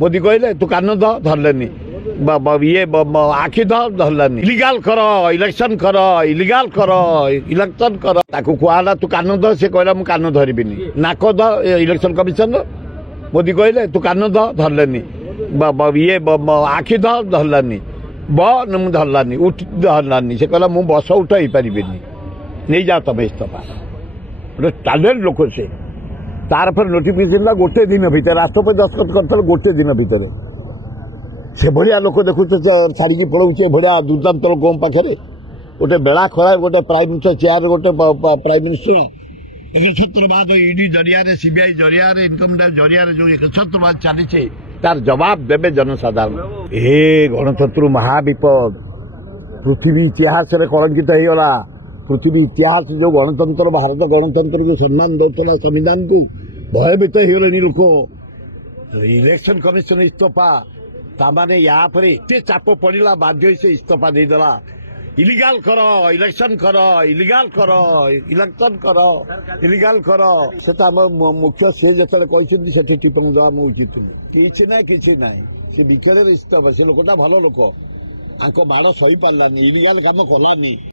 मोदी कहले तू कान धरलेनी ये आखि धरलानी इलिगाल कर इलेक्शन कर इलिगाल कर इलेक्शन कर ताकू कहला तू कान ध से कहला मु कान धरबिनी नाक ध इलेक्शन कमिशन मोदी कहले तू कान धरलेनी ये आखि धरलानी मु धरलानी उठ धरलानी से कहला मु बस उठाई पारिबिनी नहीं जा तुम इस्तफा गोटे टैलेंट लोक से तार फिर नोटिफिकेशन गोटे दिन भितर राष्ट्रपति दस्तखत कर गोटे दिन भितर से भाया लोक देखु छाड़ी पलाऊे भाया दुर्दांत लोक पाखे गोटे बेला खरा गोटे प्राइम मिनिस्टर चेयर गोटे प्राइम मिनिस्टर एकछत्रवाद ईडी जरिया सीबीआई जरिया इनकम टैक्स जरिया जो एकछत्रवाद चली तार जवाब देवे जनसाधारण ए गणतंत्र महाविपद पृथ्वी इतिहास कलंकित होगला पृथ्वी इतिहास जो गणतंत्र भारत गणतंत्र को सम्मान दौला संविधान को भयभीत होगले लोक इलेक्शन कमिशन इस्तफा ताने या एते चाप पड़ा बाध्य से इस्तफा देदेला इलिगाल कर इलेक्शन कर इलिगाल कर इलेक्शन कर इलिगाल कर से मुख्य सी जो कहते टिप्पणी देवा मुझे उचित किसी ना से विकेले इस्तफा से लोकटा भल लोक आंक बाड़ सही पारानी इलिगाल कम कलानी।